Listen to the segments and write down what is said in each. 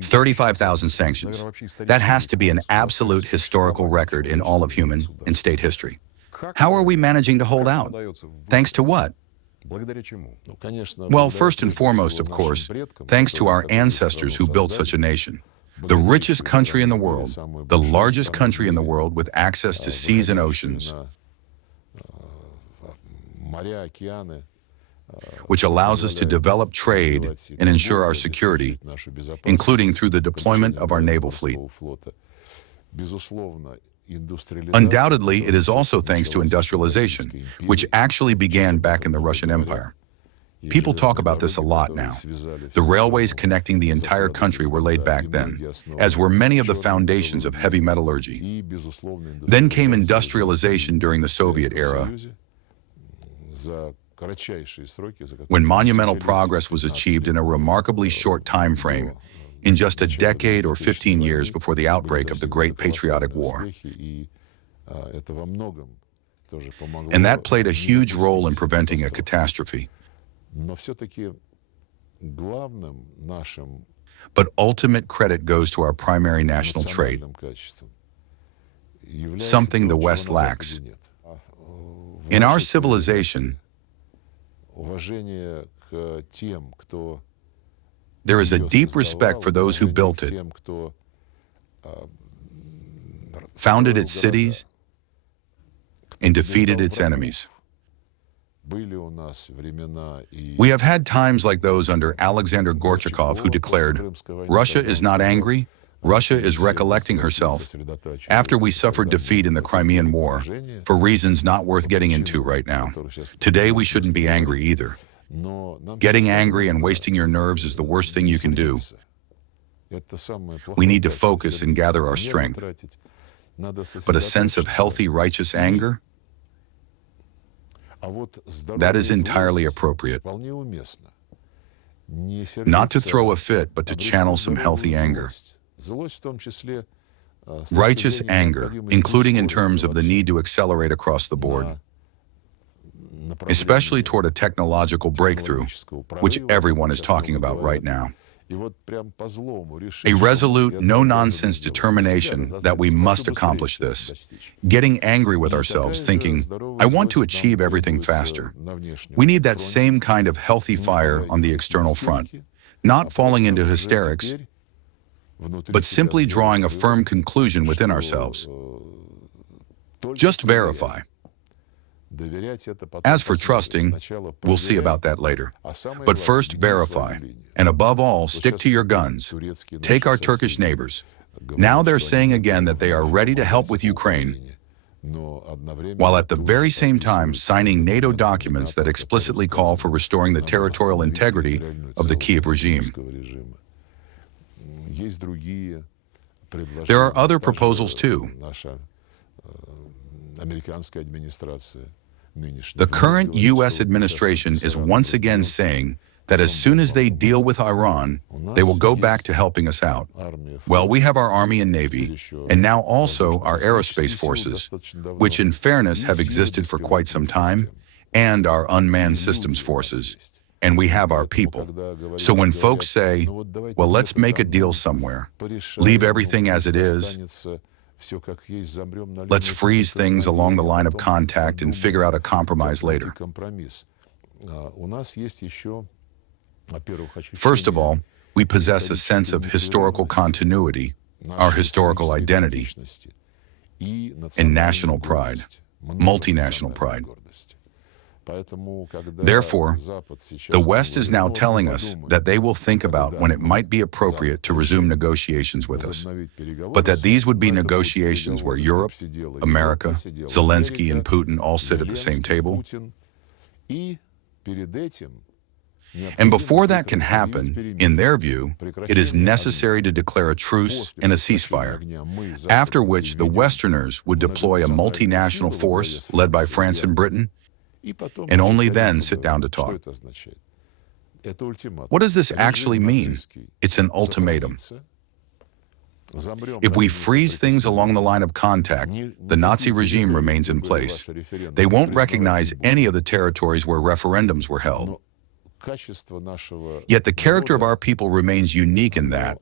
35,000 sanctions. That has to be an absolute historical record in all of human and state history. How are we managing to hold out? Thanks to what? Well, first and foremost, of course, thanks to our ancestors who built such a nation. The richest country in the world, the largest country in the world with access to seas and oceans, which allows us to develop trade and ensure our security, including through the deployment of our naval fleet. Undoubtedly, it is also thanks to industrialization, which actually began back in the Russian Empire. People talk about this a lot now. The railways connecting the entire country were laid back then, as were many of the foundations of heavy metallurgy. Then came industrialization during the Soviet era, when monumental progress was achieved in a remarkably short time frame, in just a decade or 15 years before the outbreak of the Great Patriotic War. And that played a huge role in preventing a catastrophe. But ultimate credit goes to our primary national trait, something the West lacks. In our civilization, there is a deep respect for those who built it, founded its cities, and defeated its enemies. We have had times like those under Alexander Gorchakov, who declared, "Russia is not angry, Russia is recollecting herself," after we suffered defeat in the Crimean War, for reasons not worth getting into right now. Today we shouldn't be angry either. Getting angry and wasting your nerves is the worst thing you can do. We need to focus and gather our strength. But a sense of healthy, righteous anger, that is entirely appropriate. Not to throw a fit, but to channel some healthy anger. Righteous anger, including in terms of the need to accelerate across the board, especially toward a technological breakthrough, which everyone is talking about right now. A resolute, no-nonsense determination that we must accomplish this. Getting angry with ourselves, thinking, "I want to achieve everything faster." We need that same kind of healthy fire on the external front, not falling into hysterics, but simply drawing a firm conclusion within ourselves. Just verify. As for trusting, we'll see about that later. But first, verify. And above all, stick to your guns. Take our Turkish neighbors. Now they're saying again that they are ready to help with Ukraine, while at the very same time signing NATO documents that explicitly call for restoring the territorial integrity of the Kiev regime. There are other proposals too. The current U.S. administration is once again saying that as soon as they deal with Iran, they will go back to helping us out. Well, we have our Army and Navy, and now also our aerospace forces, which in fairness have existed for quite some time, and our unmanned systems forces, and we have our people. So when folks say, well, let's make a deal somewhere, leave everything as it is, let's freeze things along the line of contact and figure out a compromise later. First of all, we possess a sense of historical continuity, our historical identity, and national pride, multinational pride. Therefore, the West is now telling us that they will think about when it might be appropriate to resume negotiations with us, but that these would be negotiations where Europe, America, Zelensky, and Putin all sit at the same table. And before that can happen, in their view, it is necessary to declare a truce and a ceasefire, after which the Westerners would deploy a multinational force led by France and Britain, and only then sit down to talk. What does this actually mean? It's an ultimatum. If we freeze things along the line of contact, the Nazi regime remains in place. They won't recognize any of the territories where referendums were held. Yet the character of our people remains unique in that,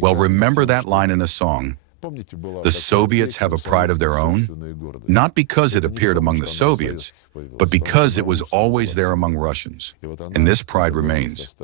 well, remember that line in a song, the Soviets have a pride of their own, not because it appeared among the Soviets, but because it was always there among Russians. And this pride remains.